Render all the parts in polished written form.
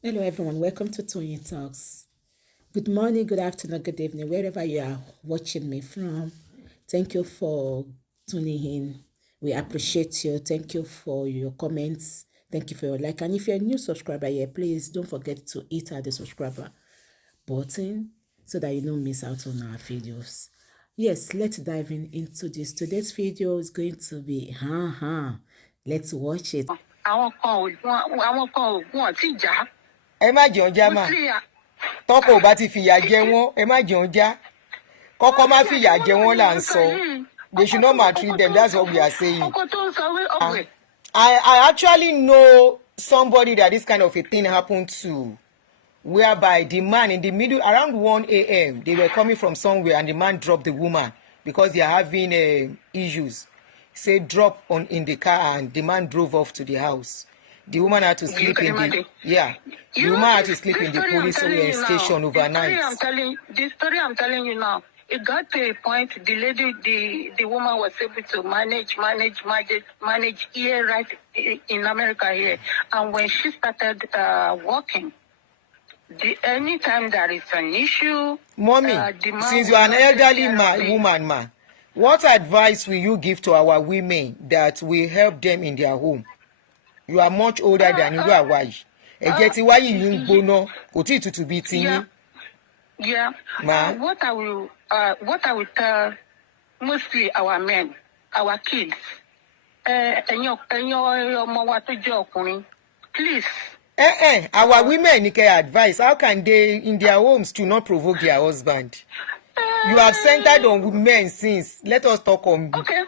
Hello, everyone. Welcome to Tony Talks. Good morning, good afternoon, good evening, wherever you are watching me from. Thank you for tuning in. We appreciate you. Thank you for your comments. Thank you for your like. And if you're a new subscriber here, please don't forget to hit the subscriber button so that you don't miss out on our videos. Yes, let's dive into this. Today's video is going to be, let's watch it. ẹ má jẹun já mà tọkọ ò bá ti fìyà jẹ wọ́n ẹ má jẹun já kọ́kọ́ má fìyà jẹ wọ́n là ń sọ they should not maltreat them, that's what we are saying. I actually know somebody that this kind of a thing happened to, whereby the man in the middle around 1 a.m. they were coming from somewhere and the man dropped the woman because they are having issues. Say drop in the car and the man drove off to the house. The woman had to sleep the woman had to sleep in the police station overnight. The story I'm telling you now, it got to a point the lady, the woman was able to manage here right in America here. And when she started working, anytime there is an issue, Mommy, since you are an elderly woman, what advice will you give to our women that will help them in their home? You are much older than you are wise. Ẹ̀jẹ̀ tí wáyé yìí ń gbóná kò tí ì tutù bíi tiyín. What I will tell mostly our men, our kids, ọmọ wa tó jẹ́ ọkùnrin, please. Our women need advice. How can they in their homes to not provoke their husband? You have centered on men since. Let us talk on. Okay.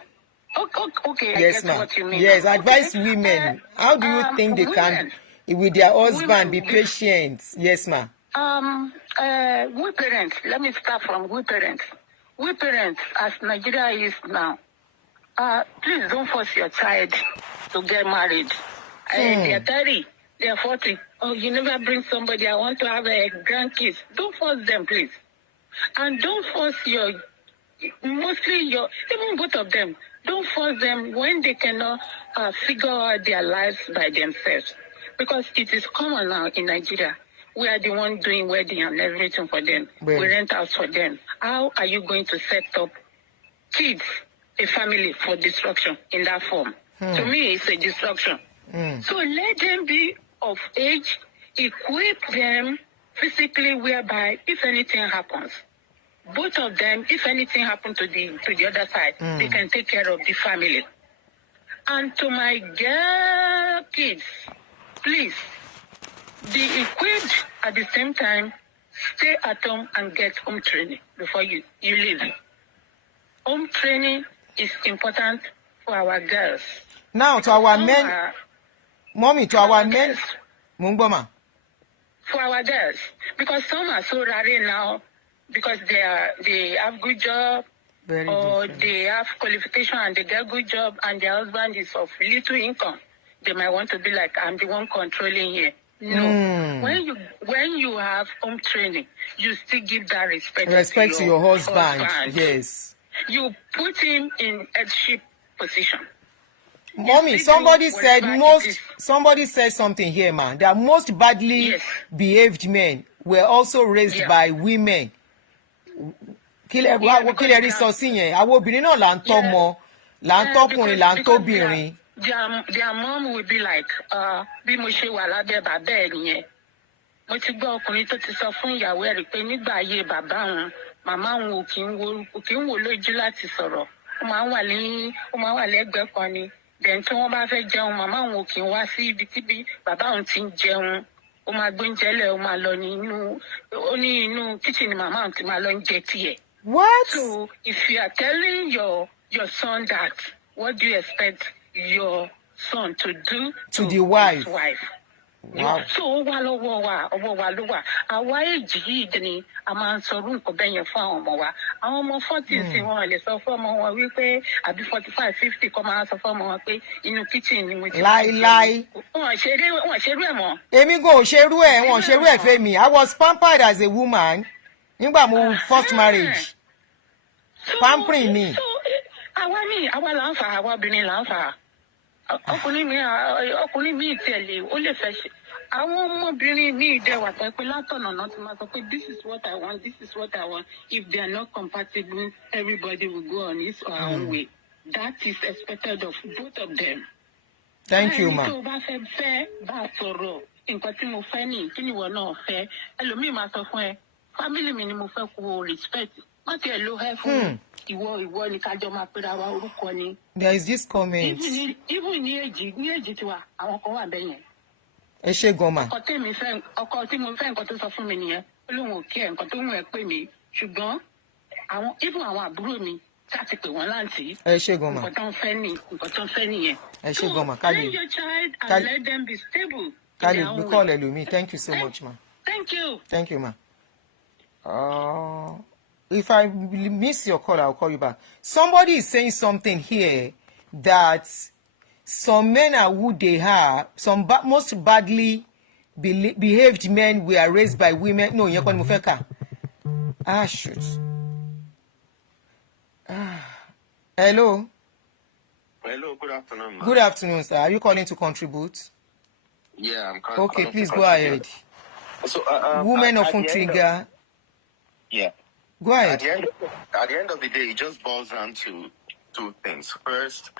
Yes, ma'am. What you mean. Yes, advise women. How do you think they can, with their husband, be patient? Yes, ma'am. We parents. Let me start from we parents. We parents, as Nigeria is now, please don't force your child to get married. They are 30, they are 40. Oh, you never bring somebody. I want to have grandkids. Don't force them, please. And don't force even both of them. Don't force them when they cannot figure out their lives by themselves. Because it is common now in Nigeria. We are the one doing wedding and everything for them. We rent house for them. How are you going to set up kids, a family for destruction in that form? To me, it's a destruction. So let them be of age, equip them physically, whereby if anything happens, both of them, if anything happens to the other side, they can take care of the family. And to my girl kids, please, be equipped at the same time, stay at home and get home training before you leave. Home training is important for our girls. Now, to our men, Mommy, to our men, Mungboma. For our girls, because some are so rare now, because they have good job, they have qualification and they get good job, and their husband is of little income. They might want to be like, I'm the one controlling here. No. When you have home training, you still give that respect to your husband. Yes. You put him in headship position. Mommy, somebody said something here, man. That most badly behaved men were also raised by women. Kílẹ̀ rí sọ sí yẹn, àwọn obìnrin náà là ń tọ́mọ, là ń tọ́kùnrin, là ń tóbìnrin. Their mom will be like, bí mo ṣe wà lábẹ́ bàbá ẹ̀ nìyẹn. Mo ti gbọ́ ọkùnrin tó ti sọ fún ìyàwó ẹ̀ rí pé nígbà ayé bàbá òun, màmá òun ò kí ń wò lójú láti sọ̀rọ̀. Ó máa ń wà lẹ́gbẹ̀ẹ́ kan ni. Then tí wọ́n bá fẹ́ jẹun, màmá òun ò kí ń wá sí ibi tí bàbá òun ti ń jẹun. Ó máa gbóúnjẹ lẹ̀, ó máa lọ ní inú kitchen ni màmá òun ti máa lọ ń jẹ tiẹ̀. What? So if you are telling your son that, what do you expect your son to do to the wife? Wow. So ọwọ́ wa ló wà. Àwa èjì yìí ni a máa ń sọ orú nǹkan bẹ́ẹ̀ yẹn fún àwọn ọmọ wa. Àwọn ọmọ 40 sí wọn lè sọ fún ọmọ wọn wípé àbí 45, 50 kọ́ máa sọ fún ọmọ wọn pé inú kitchen ni mo ti máa ń jẹun. Láíláí. Wọ́n ṣerú ẹ̀ mọ́. Èmi kò ṣerú ẹ̀, wọ́n ṣerú ẹ̀ fẹ́mi. I was pampered as a woman nígbà mo first marriage. Pampering ni. Àwa là ń fà, àwa obìnrin là ń fà. Ọkùnrin mi tẹ̀lé, ó lè fẹ́ ṣe. àwọn ọmọbìnrin míì dẹ̀ wà tó pé látọ̀nà náà ti máa sọ pé this is what I want, this is what I want. If they are not compatible, everybody will go on his or her own way. That is expected of both of them. Thank you, ma. Tó o bá fẹ́ bá a sọ̀rọ̀ nǹkan tí mo fẹ́ ní kí ni ìwọ náà fẹ́ ẹlòmíì máa sọ fún ẹ family mi ni mo fẹ́ kó o respect wọ́n ti ẹ̀ ló hẹ́ fún ìwọ ni kájọ máa pera wa orúkọ ni. There is this comment. Even ní èjì tiwa àwọn kan wà bẹ́ẹ̀ yẹn. Ẹ ṣé gan ma. Ọkọ tí mo fẹ́ nǹkan tó sọ fún mi nìyẹn ó lóun ò kí ẹ̀ nǹkan tó ń wẹ̀ pè mí ṣùgbọ́n even àwọn àbúrò mi láti pè wọ́n láǹtí. Ẹ ṣé gan ma. Nǹkan tó ń fẹ́ nìyẹn. Ẹ ṣé gan ma. Train your child and let them be stable. Kali, we call Elumi. Thank you so much, ma. Thank you. Thank you, ma. If I miss your call, I'll call you back. Somebody is saying something here that some men are who they are. Some most badly behaved men were raised by women. No, you're calling Mufeka. Shoot. Hello. Hello, good afternoon, man. Good afternoon, sir. Are you calling to contribute? Yeah, I'm calling. Okay, please go ahead. So, Women often trigger. Yeah. Go ahead. At the end of the day, it just boils down to two things. First,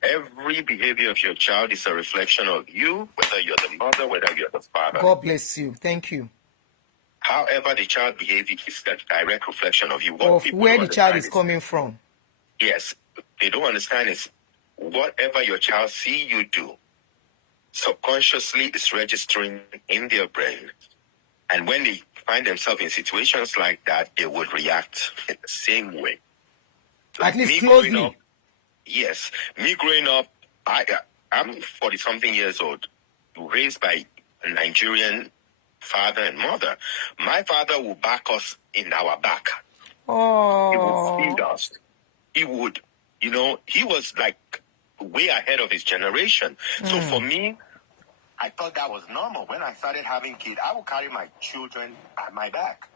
every behavior of your child is a reflection of you, whether you're the mother, whether you're the father. God bless you. Thank you. However the child behaves is a direct reflection of you. Of where the child is coming from. Yes. They don't understand is whatever your child see you do, subconsciously is registering in their brain. And when they find themselves in situations like that, they would react in the same way. At least closely. Yes. Me growing up, I'm 40-something years old, raised by a Nigerian father and mother. My father would back us in our back. Oh. He would feed us. He would, he was like way ahead of his generation. So for me, I thought that was normal. When I started having kids, I would carry my children at my back.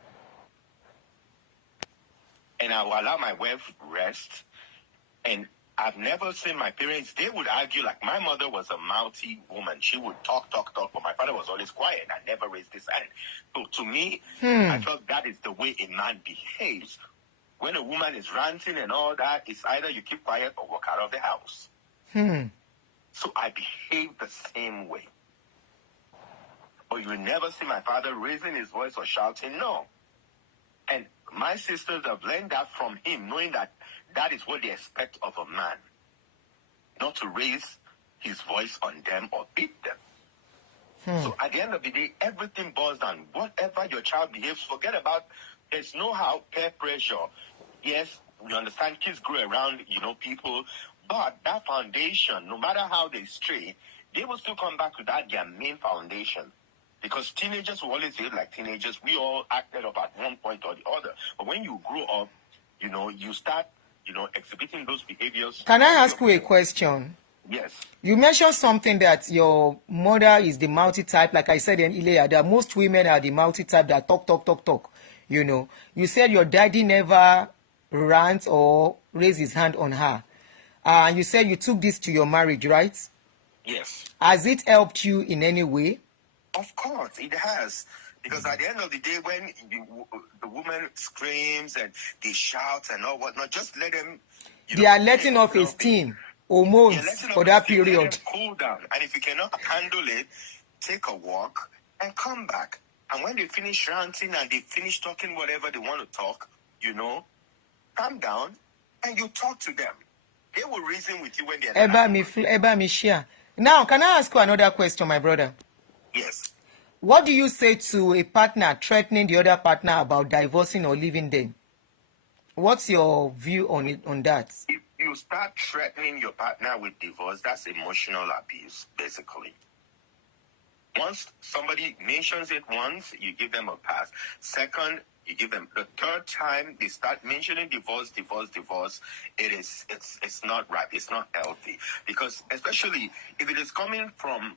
And I would allow my wife rest. And I've never seen my parents, they would argue like my mother was a mouthy woman. She would talk, but my father was always quiet. I never raised his hand. So to me, I felt that is the way a man behaves. When a woman is ranting and all that, it's either you keep quiet or walk out of the house. So I behaved the same way. But you will never see my father raising his voice or shouting, no. And my sisters have learned that from him, knowing that that is what they expect of a man. Not to raise his voice on them or beat them. So at the end of the day, everything boils down. Whatever your child behaves, forget about, there's no how peer pressure. Yes, we understand kids grow around, people. But that foundation, no matter how they stray, they will still come back to that, their main foundation. Because teenagers will always behave like teenagers. We all acted up at one point or the other. But when you grow up, you start, exhibiting those behaviors. Can I ask you a question? Yes. You mentioned something that your mother is the multi-type. Like I said earlier, that most women are the multi-type that talk. You said your daddy never rant or raised his hand on her. And you said you took this to your marriage, right? Yes. Has it helped you in any way? Of course, it has. Because at the end of the day, when the woman screams and they shout and all whatnot, just let them... They are letting off a steam, hormones for that period. Let them cool down. And if you cannot handle it, take a walk and come back. And when they finish ranting and they finish talking whatever they want to talk, calm down and you talk to them. They will reason with you when they're share. Now, can I ask you another question, my brother? Yes. What do you say to a partner threatening the other partner about divorcing or leaving them? What's your view on that? If you start threatening your partner with divorce, that's emotional abuse, basically. Once somebody mentions it once, you give them a pass. Second, you give them the third time they start mentioning divorce, it's not right. It's not healthy. Because especially if it is coming from,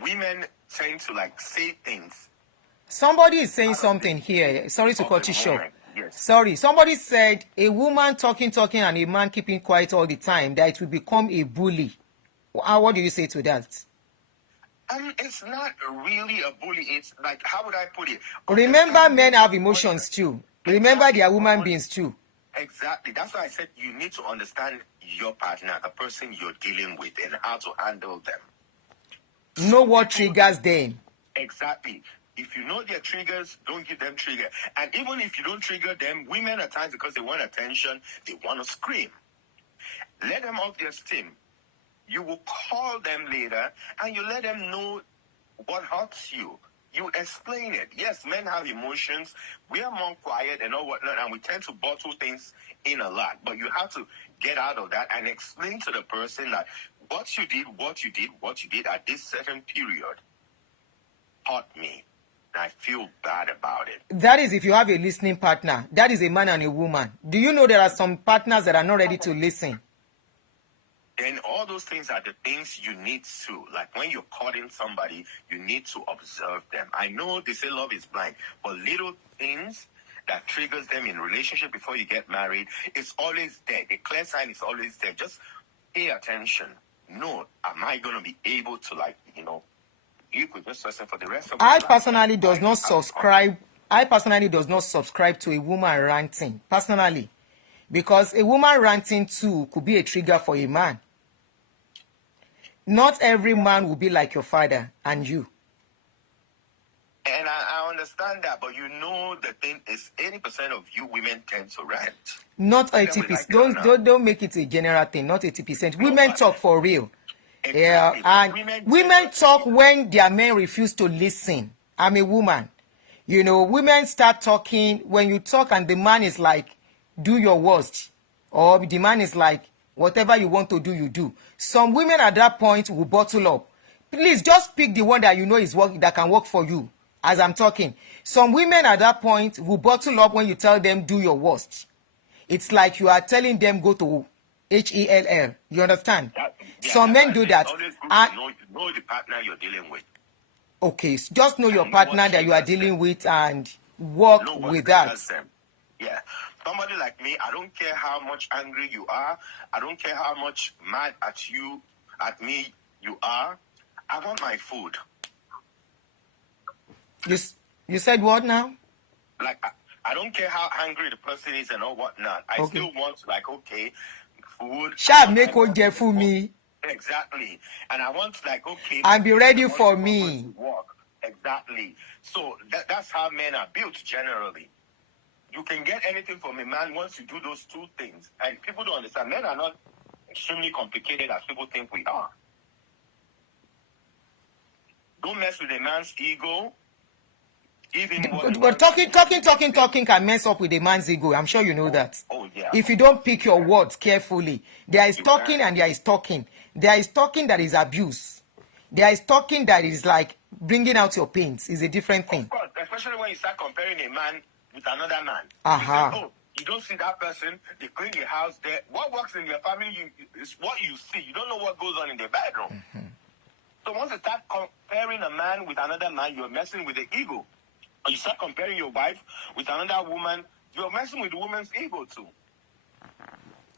women tend to say things. Somebody is saying something here. Sorry to cut you short. Yes. Sorry. Somebody said a woman talking and a man keeping quiet all the time, that it will become a bully. What do you say to that? It's not really a bully. It's like, how would I put it? Remember, men have emotions too. Remember, they are human beings too. Exactly. That's why I said you need to understand your partner, the person you're dealing with, and how to handle them. Know what triggers them. Exactly. If you know their triggers, don't give them trigger. And even if you don't trigger them, women at times, because they want attention, they want to scream. Let them off their steam. You will call them later and you let them know what hurts you. You explain it. Yes, men have emotions. We are more quiet and all whatnot, and we tend to bottle things in a lot. But you have to get out of that and explain to the person that what you did at this certain period hurt me. And I feel bad about it. That is if you have a listening partner. That is a man and a woman. Do you know there are some partners that are not ready to listen? And all those things are the things you need to, like when you're courting somebody, you need to observe them. I know they say love is blind, but little things that triggers them in relationship before you get married, it's always there. The clear sign is always there. Just pay attention. No, am I going to be able to, like, live with this person for the rest of my life? I personally does not subscribe to a woman ranting, personally. Because a woman ranting too could be a trigger for a man. Not every man will be like your father and you. And I understand that, but the thing is 80% of you women tend to rant. Not 80%. Don't make it a general thing, not 80%. Women talk for real. Exactly. Yeah, and women talk when their men refuse to listen. I'm a woman. Women start talking when you talk and the man is like, do your worst. Or the man is like, whatever you want to do, you do. Some women at that point will bottle up. Please just pick the one that you know is working, that can work for you as I'm talking. Some women at that point will bottle up when you tell them do your worst. It's like you are telling them go to HELL. You understand? Some men do that. Always good to know the partner you're dealing with. Okay, so just know your partner that you are dealing with and work with that. Yeah. Somebody like me, I don't care how much angry you are. I don't care how much mad at me you are. I want my food. You said what now? Like, I don't care how angry the person is and all whatnot. I still want, like, okay, food. Shall make oje for me. Exactly. And I want, like, okay. And be ready for me. Exactly. So that's how men are built generally. You can get anything from a man once you do those two things. And people don't understand. Men are not extremely complicated as people think we are. Don't mess with a man's ego. But talking can mess up with a man's ego. I'm sure you know that. Oh, yeah. If you don't pick your words carefully, there is talking and there is talking. There is talking that is abuse. There is talking that is like bringing out your pains. Is a different thing. Of course, especially when you start comparing a man with another man. Uh-huh. You say, you don't see that person, they clean the house there. What works in your family is what you see. You don't know what goes on in their bedroom. Mm-hmm. So once you start comparing a man with another man, you're messing with the ego. Or you start comparing your wife with another woman, you're messing with the woman's ego too.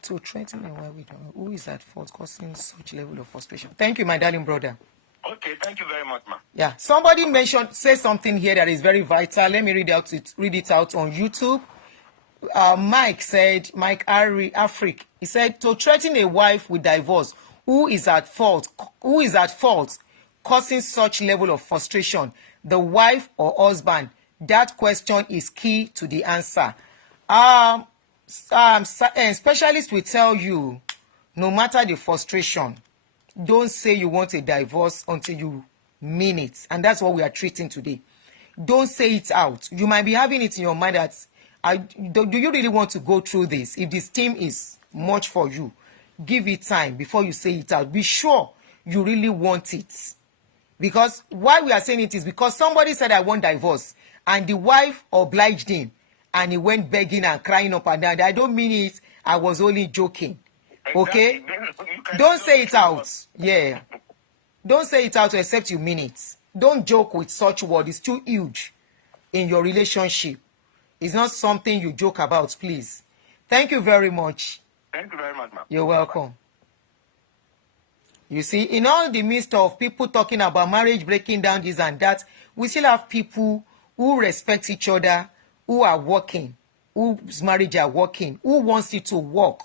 To threaten a wife with who is at fault causing such level of frustration. Thank you, my darling brother. Okay, thank you very much, ma. Yeah, somebody say something here that is very vital. Let me read it out on YouTube. Mike Afric. He said, to threaten a wife with divorce, who is at fault, causing such level of frustration, the wife or husband? That question is key to the answer. Specialists will tell you, no matter the frustration, don't say you want a divorce until you mean it. And that's what we are treating today. Don't say it out. You might be having it in your mind that, do you really want to go through this? If this thing is much for you, give it time before you say it out. Be sure you really want it. Because why we are saying it is because somebody said, I want divorce. And the wife obliged him. And he went begging and crying up and down. I don't mean it. I was only joking. Okay? Exactly. Don't say it out. Yeah. Don't say it out except you mean it. Don't joke with such word. It's too huge in your relationship. It's not something you joke about, please. Thank you very much. Thank you very much, ma'am. You're welcome. You see, in all the midst of people talking about marriage breaking down, this and that, we still have people who respect each other, who are working, whose marriage are working, who wants it to work.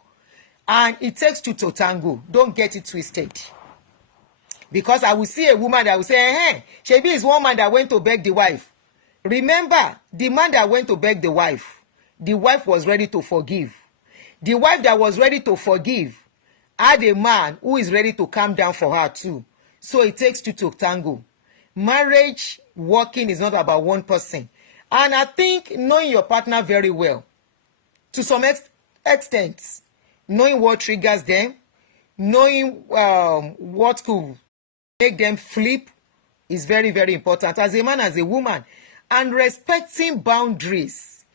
And it takes two to tango. Don't get it twisted. Because I will see a woman that will say, Shebi is one man that went to beg the wife. Remember, the man that went to beg the wife was ready to forgive. The wife that was ready to forgive had a man who is ready to calm down for her too. So it takes two to tango. Marriage working is not about one person. And I think knowing your partner very well, to some extent, knowing what triggers them, knowing what could make them flip is very, very important. As a man, as a woman, and respecting boundaries.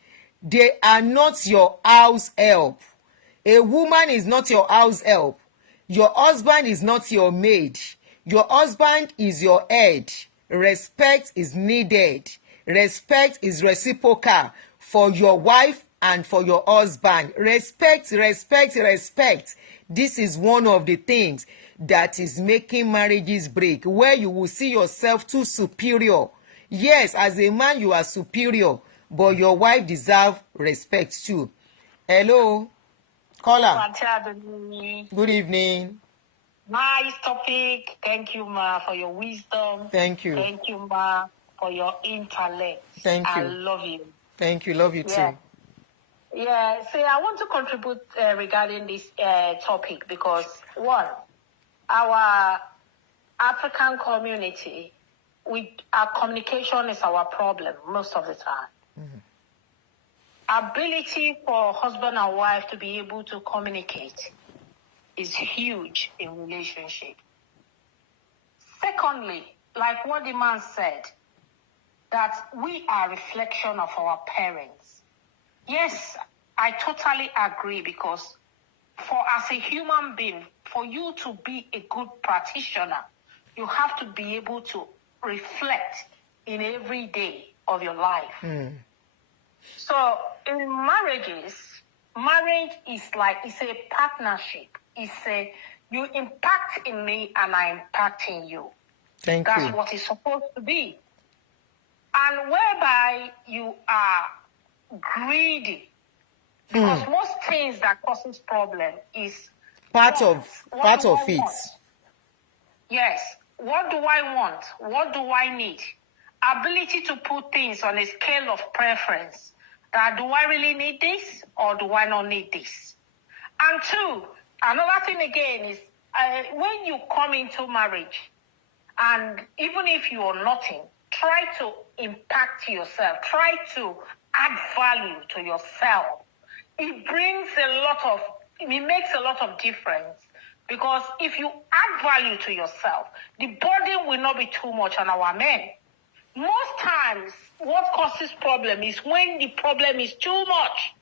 They are not your house help. A woman is not your house help. Your husband is not your maid. Your husband is your head. Respect is needed. Respect is reciprocal for your wife and for your husband. Respect, respect, respect. This is one of the things that is making marriages break, where you will see yourself too superior. Yes, as a man, you are superior, but your wife deserves respect too. Hello, caller. Aunty Adunni. Good evening. Nice topic. Thank you, ma, for your wisdom. Thank you. Thank you, ma, for your intellect. Thank you. I love you. Thank you. Love you too. Yeah, see, I want to contribute regarding this topic because, one, our African community, our communication is our problem most of the time. Ability for husband and wife to be able to communicate is huge in relationship. Secondly, like what the man said, that we are a reflection of our parents. Yes, I totally agree, because as a human being, for you to be a good practitioner, you have to be able to reflect in every day of your life. So in marriages, marriage is it's a partnership. You impact in me and I impact in you. That's what it's supposed to be. And whereby you are greedy, because most things that causes problem is part of it. Yes. What do I want? What do I need? Ability to put things on a scale of preference. That do I really need this or do I not need this? And two, another thing again is when you come into marriage, and even if you are nothing, try to impact yourself. Try to add value to yourself. It makes a lot of difference. Because if you add value to yourself, the burden will not be too much on our men. Most times, what causes problem is when the problem is too much.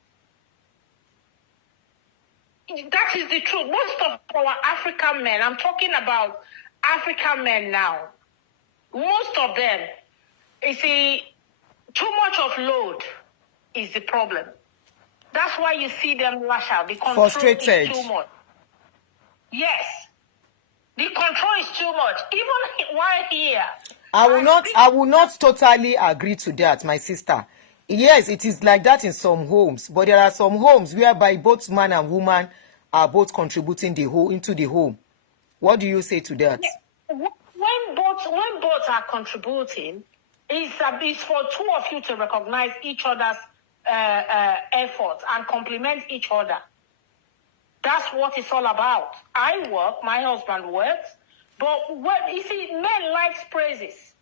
That is the truth. Most of our African men, I'm talking about African men now, most of them, too much of load is the problem. That's why you see them lash out. The control frustrated. Is too much. Yes. The control is too much. Even while here. I will not totally agree to that, my sister. Yes, it is like that in some homes, but there are some homes whereby both man and woman are both contributing into the home. What do you say to that? Yeah. When both are contributing, it's for two of you to recognize each other's efforts and compliment each other. That's what it's all about. I work, my husband works, but you see, men likes praises.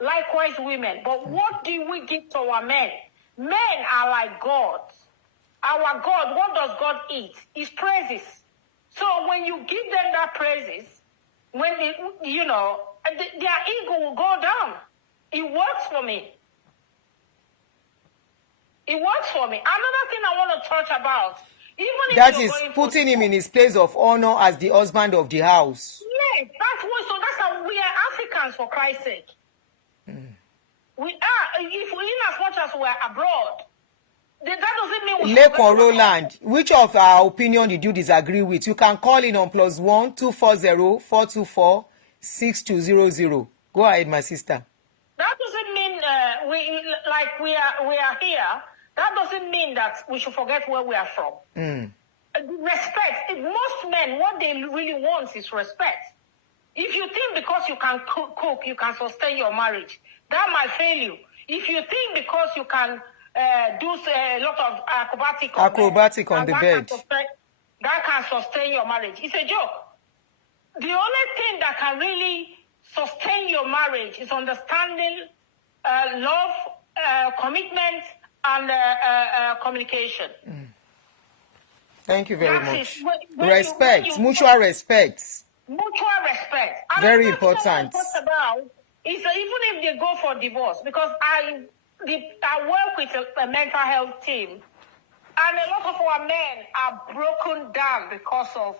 Likewise, women. But what do we give to our men? Men are like God. Our God, what does God eat? Is praises. So when you give them that praises, when their ego will go down. It works for me. It works for me. Another thing I want to touch about, even if that is putting him in his place of honor as the husband of the house. Yes, that's how we are Africans, for Christ's sake. We are, if we in as much as we are abroad, That doesn't mean we should Lekon Roland, which of our opinion did you disagree with? You can call in on +1 240 424 6200. Go ahead, my sister. That doesn't mean we are here. That doesn't mean that we should forget where we are from. Respect. Most men, what they really want is respect. If you think because you can cook, you can sustain your marriage, that might fail you. If you think because you can do a lot of acrobatic on the bed, that can sustain your marriage, it's a joke. The only thing that can really sustain your marriage is understanding, love, commitment, and communication. Thank you very much. Respect, mutual respect. Mutual respect. And very important. About is even if they go for divorce, because I work with a mental health team, and a lot of our men are broken down because of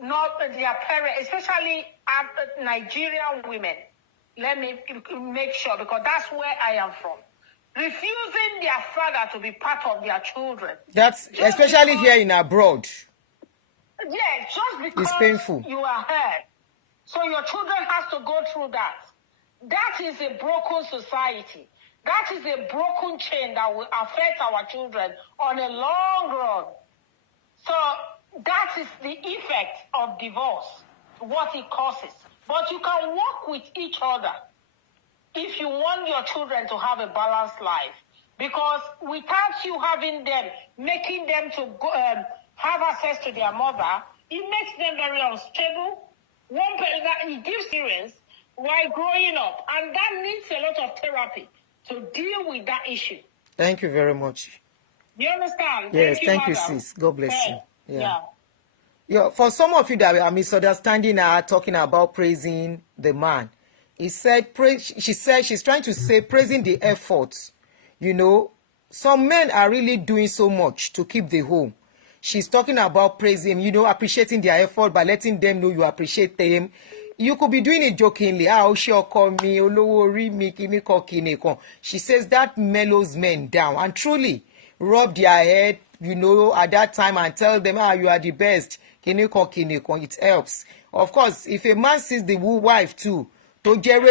not their parents, especially Nigerian women. Let me make sure, because that's where I am from. Refusing their father to be part of their children. That's just especially here in abroad. Yeah, just because it's painful. You are hurt. So your children has to go through that. That is a broken society. That is a broken chain that will affect our children on a long run. So that is the effect of divorce, what it causes. But you can work with each other if you want your children to have a balanced life. Because without you having them, making them to go, have access to their mother, it makes them very unstable. One person that it gives experience while growing up, and that needs a lot of therapy to deal with that issue. Thank you very much. You understand? Yes, thank you, sis. God bless you. Yeah. For some of you that are misunderstanding her talking about praising the man, she said she's trying to say praising the effort. You know, some men are really doing so much to keep the home. She's talking about praising, you know, appreciating their effort by letting them know you appreciate them. You could be doing it jokingly. She says that mellows men down and truly rub their head, you know, at that time and tell them, you are the best. It helps. Of course, if a man sees the wife too, to get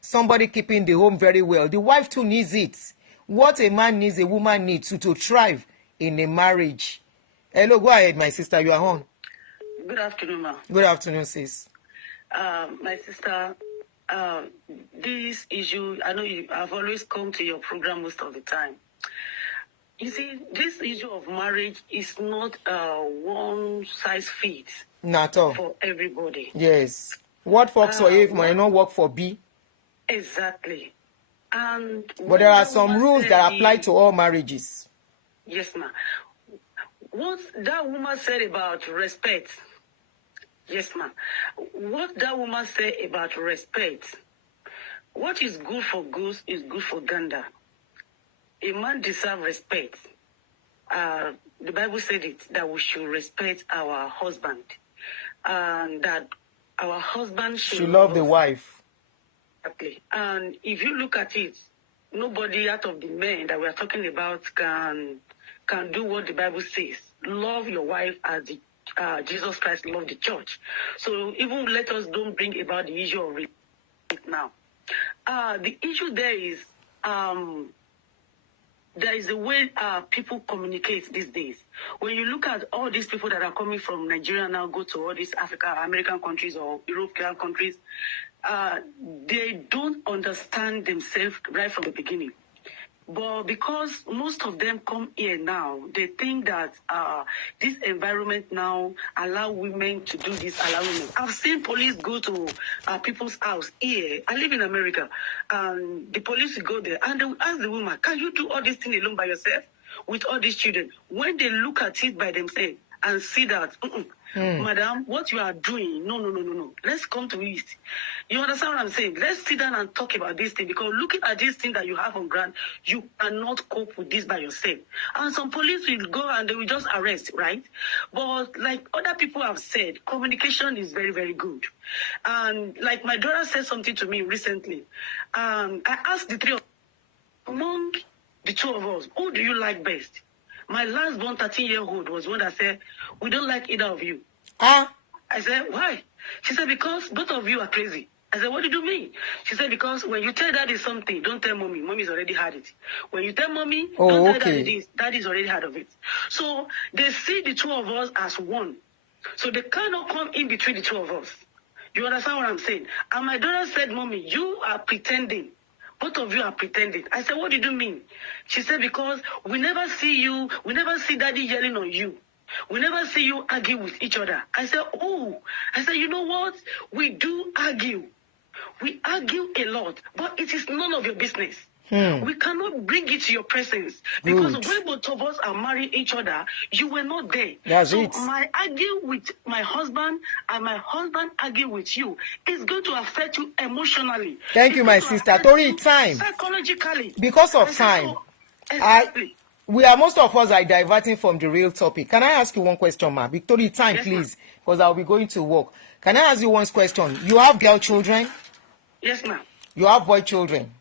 somebody keeping the home very well, the wife too needs it. What a man needs, a woman needs to thrive in a marriage. Hello, go ahead, my sister. You are on. Good afternoon, ma. Good afternoon, sis. My sister, this issue, I know I've always come to your program most of the time. You see, this issue of marriage is not one size fits. Not all. For everybody. Yes. What works for A might not work for B. Exactly. But there are some rules that apply to all marriages. Yes, ma'am. What that woman said about respect. Yes, ma'am. What that woman said about respect. What is good for goose is good for gander. A man deserves respect. The Bible said it, that we should respect our husband. And that our husband should love the wife. Exactly. And if you look at it, nobody out of the men that we are talking about can do what the Bible says. Love your wife as Jesus Christ loved the church. So even let us don't bring about the issue of it now. The issue there is a way people communicate these days. When you look at all these people that are coming from Nigeria now, go to all these American countries or European countries, they don't understand themselves right from the beginning. But because most of them come here now, they think that this environment now allow women to do this, allow women. I've seen police go to people's house here. I live in America. The police will go there and they will ask the woman, can you do all this thing alone by yourself with all these children? When they look at it by themselves and see that, madam, what you are doing, no. Let's come to it. You understand what I'm saying? Let's sit down and talk about this thing, because looking at this thing that you have on ground, you cannot cope with this by yourself. And some police will go and they will just arrest, right? But like other people have said, communication is very, very good. And like my daughter said something to me recently. I asked the three of among the two of us, who do you like best? My last born 13-year-old was one that said, we don't like either of you. Ah. I said, why? She said, because both of you are crazy. I said, what do you mean? She said, because when you tell daddy something, don't tell mommy. Mommy's already had it. When you tell mommy, don't tell daddy this. Daddy's already had of it. So they see the two of us as one. So they cannot come in between the two of us. You understand what I'm saying? And my daughter said, mommy, you are pretending. Both of you are pretending. I said, what did you mean? She said, because we never see daddy yelling on you. We never see you argue with each other. I said, you know what? We do argue. We argue a lot, but it is none of your business. We cannot bring it to your presence. Because when both of us are marrying each other, you were not there. That's so it. my argue with my husband and my husband argue with you is going to affect you emotionally. Thank you, my sister. Tori, time. Psychologically. Because of time. Exactly. Most of us are diverting from the real topic. Can I ask you one question, ma? Victoria, time, yes, please, because I'll be going to work. Can I ask you one question? You have girl children? Yes, ma'am. You have boy children?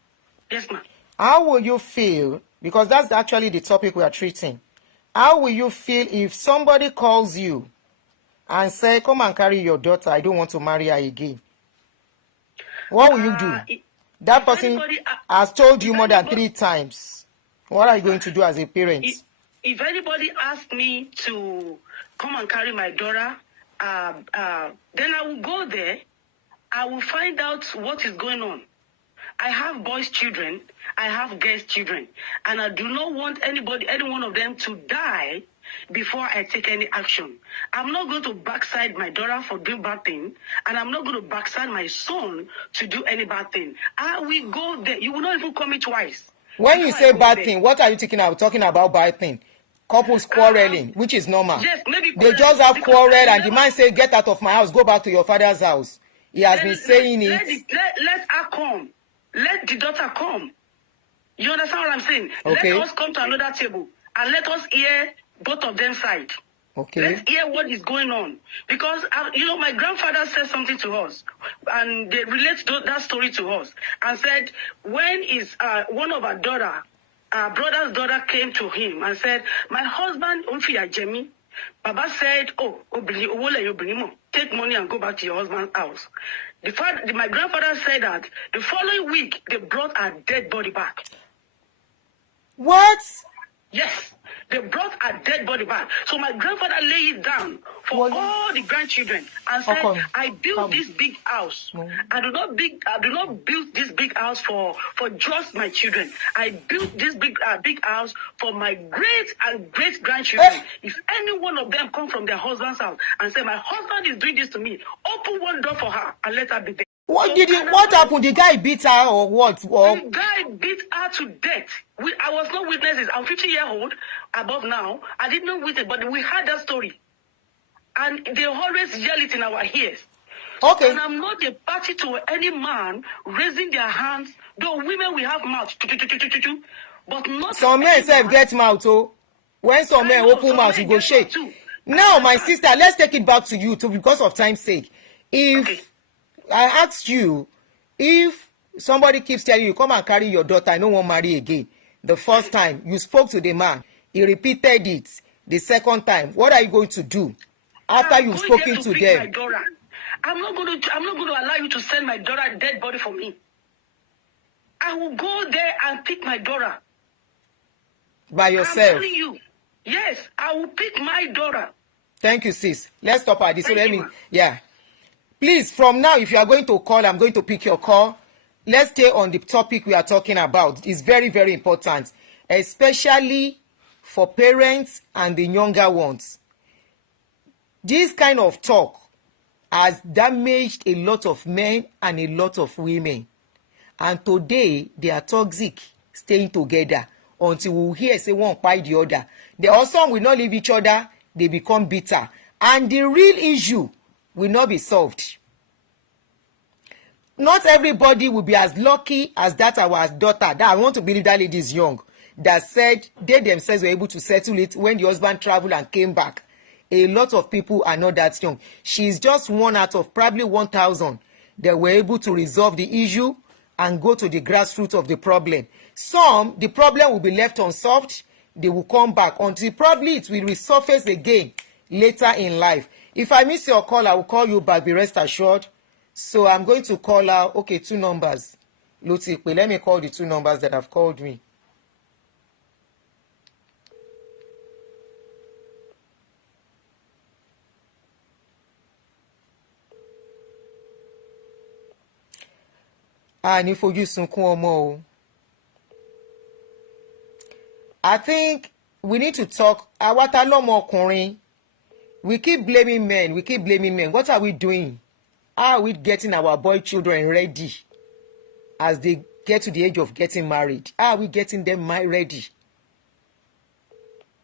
Yes, ma'am. How will you feel, because that's actually the topic we are treating, how will you feel if somebody calls you and say, come and carry your daughter, I don't want to marry her again? What will you do? That person has told you more than 3 times. What are you going to do as a parent? If anybody asks me to come and carry my daughter, then I will go there. I will find out what is going on. I have boys' children. I have girls' children. And I do not want any one of them to die before I take any action. I'm not going to backside my daughter for doing bad thing. And I'm not going to backside my son to do any bad thing. I will go there. You will not even call me twice. When you say bad thing, what are you talking about? Talking about bad thing? Couples quarreling, which is normal. Yes, maybe they just have quarrel and the man say, get out of my house, go back to your father's house. He has been saying it. Let her come. Let the daughter come. You understand what I'm saying? Okay. Let us come to another table and let us hear both of them side. Okay. Let's hear what is going on. Because, my grandfather said something to us, and they relate that story to us, and said, when is one of our brother's daughter came to him and said, my husband, Umfiya Jemi, Baba said, take money and go back to your husband's house. My grandfather said that the following week, they brought a dead body back. What? Yes, they brought a dead body back. So my grandfather laid it down for all the grandchildren and said, I built this big house. I do not build this big house for just my children. I built this big house for my great and great grandchildren. If any one of them come from their husband's house and say, my husband is doing this to me, open one door for her and let her be there. What happened? The guy beat her or what? The guy beat her to death. I was not witnesses. I'm 50-year-old above now. I did not witness, but we heard that story. And they always yell it in our ears. Okay. And I'm not a party to any man raising their hands. Though women will have mouths, but not. Some men say get mouth, oh. When some men open mouth, you go shake. Now, my sister, let's take it back to you too, because of time's sake. If I asked you, if somebody keeps telling you, come and carry your daughter, I don't want to marry again. The first time you spoke to the man, he repeated it. The second time, what are you going to do after you've spoken to them? I'm not going to allow you to send my daughter a dead body for me. I will go there and pick my daughter. By yourself? I'm telling you. Yes, I will pick my daughter. Thank you, sis. Let's stop at this. Please, from now, if you are going to call, I'm going to pick your call. Let's stay on the topic we are talking about. It's very, very important, especially for parents and the younger ones. This kind of talk has damaged a lot of men and a lot of women. And today, they are toxic, staying together until we hear say one by the other. They also will not leave each other, they become bitter. And the real issue will not be solved. Not everybody will be as lucky as that our daughter, that I want to believe that lady is young, that said they themselves were able to settle it when the husband traveled and came back. A lot of people are not that young. She's just one out of probably 1,000 that were able to resolve the issue and go to the grassroots of the problem. Some, the problem will be left unsolved. They will come back until probably it will resurface again later in life. If I miss your call, I will call you back, be rest assured. So I'm going to call out, okay, 2 numbers. Let me call the 2 numbers that have called me. Ní fojú sunkún ọmọ o. I think we need to talk. Àwa tá lọ́mọ ọkùnrin. We keep blaming men. What are we doing? How are we getting our boy children ready as they get to the age of getting married? How are we getting them ready?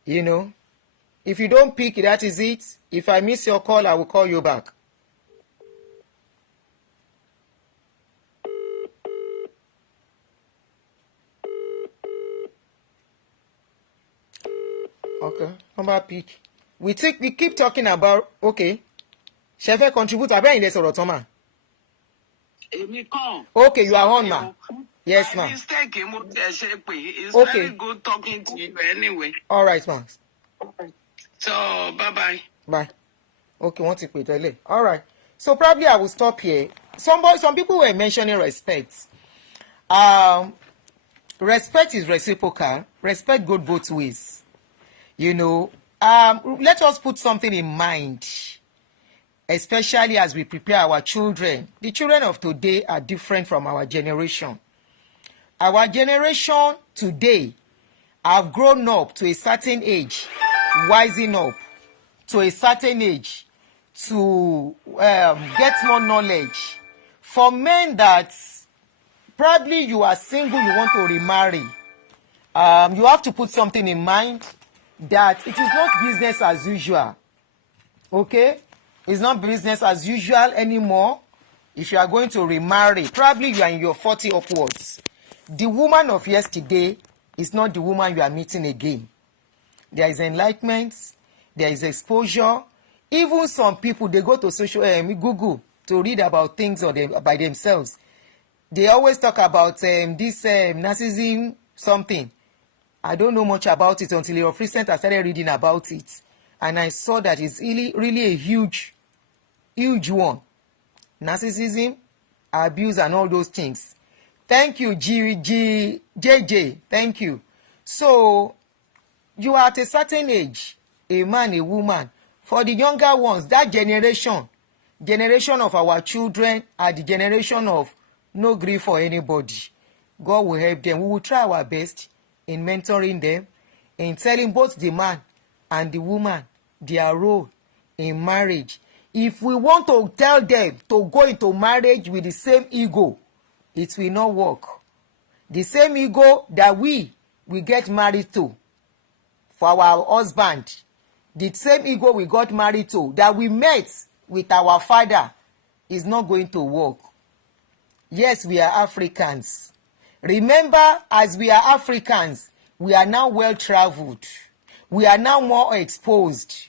You know, if you don't pick, that is it. If I miss your call, I will call you back. Okay, number pick. We keep talking about, okay. Ṣé fẹ́ contribute abẹ́ ìlẹ̀ sọ̀rọ̀ tán mà? Èmi kàn. Okay, you are on ma. Yes ma. My mistake mo tẹ ṣe pé it's Okay. very good talking to you anyway. All right ma. So bye bye. Bye. Okay, wọ́n ti pè tẹ́lẹ̀. All right. So probably I will stop here. Some people were mentioning respect. Respect is reciprocal. Respect goes both ways. You know, let us put something in mind, especially as we prepare our children. The children of today are different from our generation. Our generation today have grown up to a certain age, wising up to a certain age to get more knowledge. For men that probably you are single, you want to remarry, you have to put something in mind that it is not business as usual. Okay? It's not business as usual anymore. If you are going to remarry, probably you are in your 40 upwards. The woman of yesterday is not the woman you are meeting again. There is enlightenment, there is exposure. Even some people, they go to Google to read about things by themselves. They always talk about this narcissism something. I don't know much about it until of recent I started reading about it. And I saw that it's really a huge one. Narcissism, abuse, and all those things. Thank you, JJ. Thank you. So, you are at a certain age, a man, a woman. For the younger ones, that generation of our children are the generation of no grief for anybody. God will help them. We will try our best in mentoring them, in telling both the man and the woman their role in marriage. If we want to tell them to go into marriage with the same ego, it will not work. The same ego that we get married to for our husband, the same ego we got married to, that we met with our father, is not going to work. Yes, we are Africans. Remember, as we are Africans, we are now well-traveled. We are now more exposed.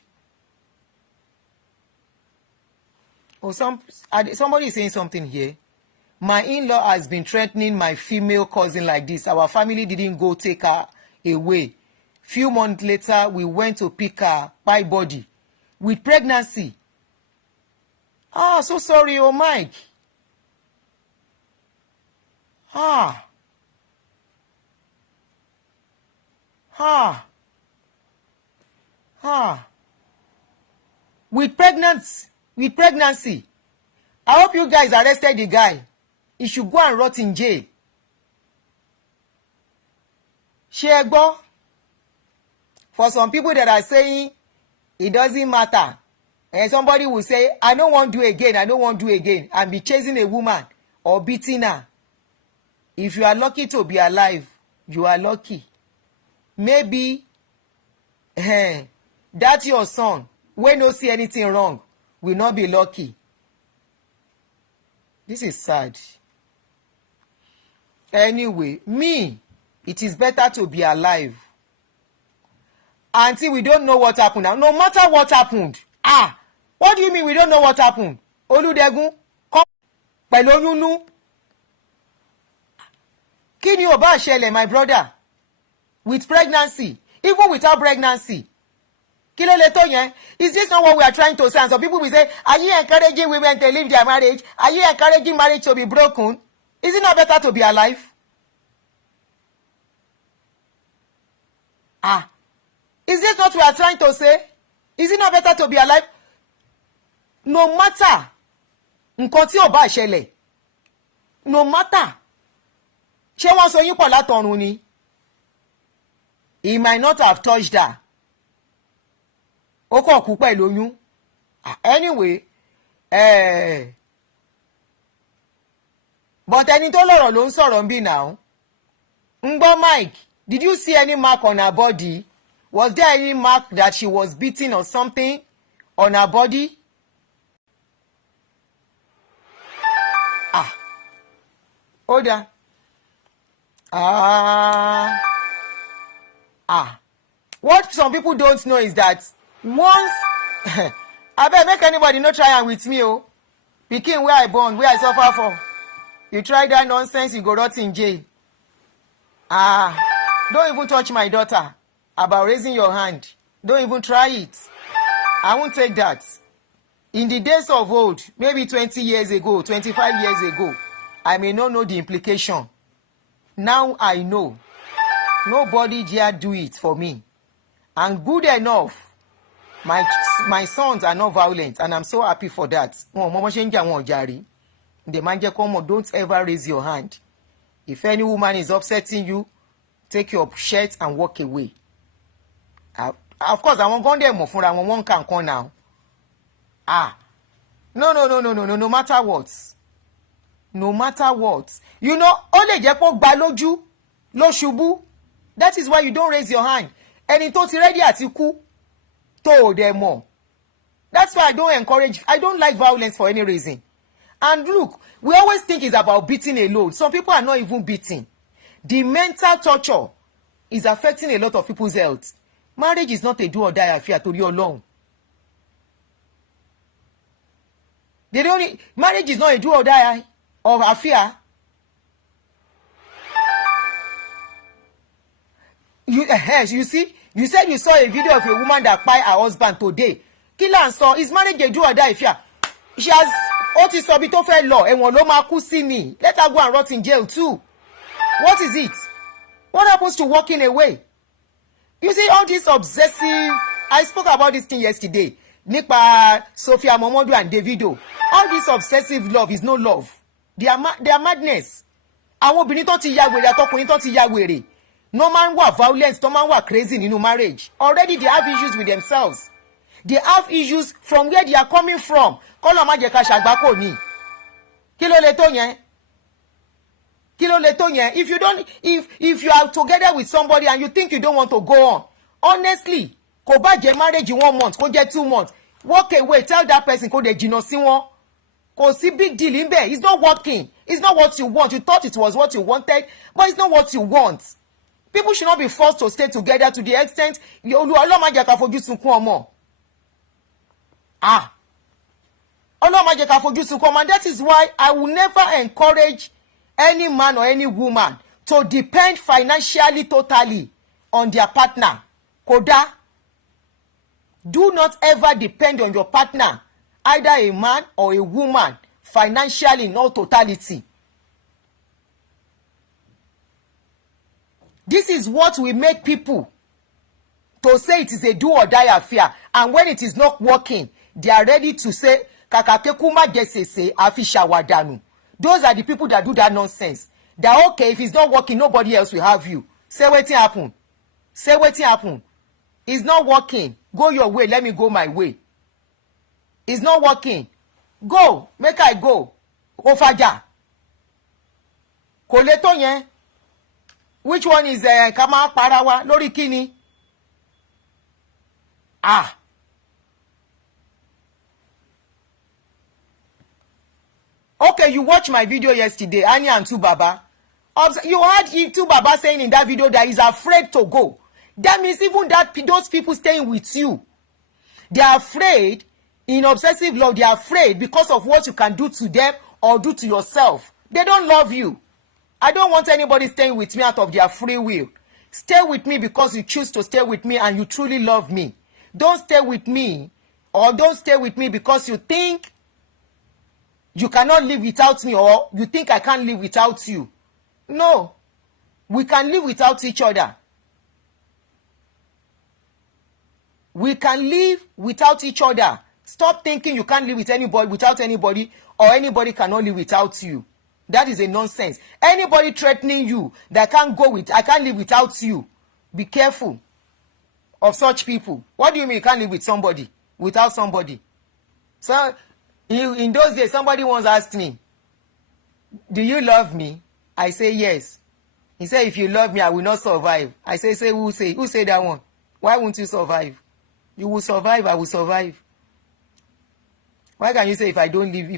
Oh, somebody is saying something here. My in-law has been threatening my female cousin like this. Our family didn't go take her away. Few months later, we went to pick her by body with pregnancy. So sorry, oh Mike. With pregnancy. I hope you guys arrested the guy. He should go and rot in jail. Ṣé ẹ gbọ́? For some people that are saying it doesn't matter, and somebody will say, I don't want to do again, and be chasing a woman or beating her. If you are lucky to be alive, you are lucky. Maybe that your son, when no see anything wrong, will not be lucky. This is sad. Anyway, it is better to be alive. Until we don't know what happened now. No matter what happened. What do you mean we don't know what happened? Oludegun, come pẹ̀lú oyún nú. kí ni ò bá ṣẹlẹ̀ my brother with pregnancy even without pregnancy kí ló lè tó yẹn? Is this not what we are trying to say? And some people will say, are you encouraging women to leave their marriage? Are you encouraging marriage to be broken? Is it not better to be alive? Is this not what we are trying to say? Is it not better to be alive? No matter nǹkan tí ò bá ṣẹlẹ̀, no matter ṣé wọ́n so yín pọ̀ látọ̀run ni? He might not have touched her. Ó kàn kú pẹ̀lú oyún. Anyway, but ẹni tó lọ́rọ̀ ló ń sọ̀rọ̀ ń bí now. Ngbo Mike, did you see any mark on her body? Was there any mark that she was beaten or something on her body? Oda. What some people don't know is that once I bet make anybody no try am with me pikin where I born, where I suffer for. You try that nonsense, you go rot in jail. Don't even touch my daughter about raising your hand. Don't even try it. I won't take that. In the days of old, maybe 20 years ago, 25 years ago, I may not know the implication. Now I know. Nobody dare do it for me. And good enough. My sons are not violent, and I'm so happy for that. The man just come on, don't ever raise your hand. If any woman is upsetting you, take your shirt and walk away. Of course, I won't go there more for one can come now. No matter what. No matter what. You know, only jepo gba lójú ló ṣubú. That is why you don't raise your hand. Ẹni tó ti ready àti kú tó dẹ̀ mọ̀. That's why I don't like violence for any reason. And look, we always think it's about beating alone. Some people are not even beating. The mental torture is affecting a lot of people's health. Marriage is not a do or die affair torí Ọlọ́run. Marriage is not a do or die of affair. You see, you said you saw a video of a woman that kpai her husband today. Kila and so, is marriage a do or die affair? She has Oti Sobi tó fẹ́ lọ ẹ̀wọ̀n ló máa kú sí ni. Let her go and rot in jail too. What is it? What happens to walking away? You see all this obsessive. I spoke about this thing yesterday. Nípa Sophia Momodu and Davido. All this obsessive love is no love. They are madness. Àwọn obìnrin tó ti ya wèrè àtọkùnrin tó ti ya wèrè. No man wà violence, no man wà crazy nínú marriage. Already they have issues with themselves. They have issues from where they are coming from. Kọ́lọ̀ má jẹ́ ká ṣàgbákò ni. Kí ló lè tó yẹn? Kí ló lè tó yẹn? If you are together with somebody and you think you don't want to go on, honestly, kò bá jẹ́ marriage in 1 month, kò jẹ́ 2 months, walk away, tell that person kò dẹ̀ jìnnà sí wọn. Kò sí big deal in there. It's not working. It's not what you want. You thought it was what you wanted, but it's not what you want. People should not be forced to stay together to the extent Ọlọ́run má jẹ́ ká fojú sunkún ọmọ. Ọlọ́run má jẹ́ ká fojú sunkún ọmọ. And that is why I will never encourage any man or any woman to depend financially totally on their partner. Kódà, do not ever depend on your partner, either a man or a woman, financially in all totality. This is what will make people to say it is a do or die affair, and when it is not working, they are ready to say kakakeku ma jesese afi shawadanu. Those are the people that do that nonsense. That okay, if it's not working, nobody else will have you. Say wetin happen. Say wetin happen. It's not working. Go your way, let me go my way. It's not working. Go, make I go. Ofaja. Kò lè tó yẹn. Which one is kama parawa lórí kíni? Okay, you watched my video yesterday, Aunty and Tu Baba. You heard Tu Baba saying in that video that he's afraid to go. That means even those people staying with you, they are afraid. In obsessive love, they are afraid because of what you can do to them or do to yourself. They don't love you. I don't want anybody staying with me out of their free will. Stay with me because you choose to stay with me and you truly love me. Don't stay with me, or don't stay with me because you think you cannot live without me, or you think I can't live without you. No, we can live without each other. We can live without each other. Stop thinking you can't live with anybody, without anybody, or anybody cannot live without you. That is a nonsense. Anybody threatening you that I can't live without you. Be careful of such people. What do you mean you can't live with somebody, without somebody? So, in those days, somebody once asked me, do you love me? I say yes. He said, if you love me, I will not survive. I say who say that one? Why won't you survive? You will survive, I will survive. Why can you say if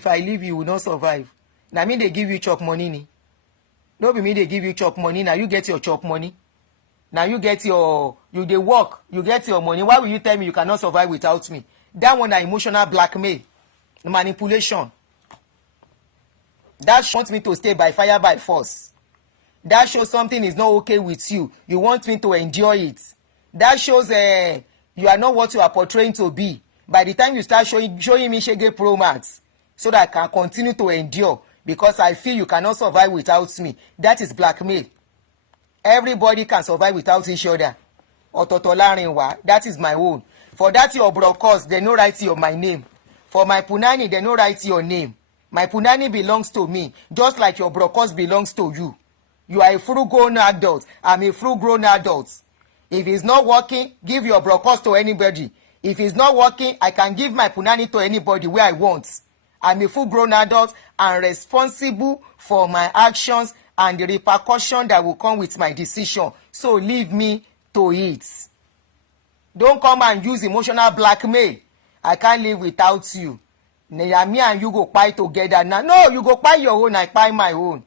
I leave, you will not survive? Now me they give you chop money ni. No be me they give you chop money. Now you get your chop money. Now you get you dey work, you get your money. Why will you tell me you cannot survive without me? That one is emotional blackmail, manipulation. That wants me to stay by fire by force. That shows something is not okay with you. You want me to enjoy it. That shows you are not what you are portraying to be. By the time you start showing me Shege Pro Max, so that I can continue to endure because I feel you cannot survive without me. That is blackmail. Everybody can survive without each other. Ototolarinwa, that is my own. For that your broadcast, they no write my name. For my punani, they no write your name. My punani belongs to me, just like your broadcast belongs to you. You are a full-grown adult. I'm a full-grown adult. If it's not working, give your broadcast to anybody. If it's not working, I can give my punani to anybody where I want. I'm a full-grown adult and responsible for my actions and the repercussion that will come with my decision. So leave me to it. Don't come and use emotional blackmail. I can't live without you. Me and you go buy together now. No, you go buy your own, I buy my own.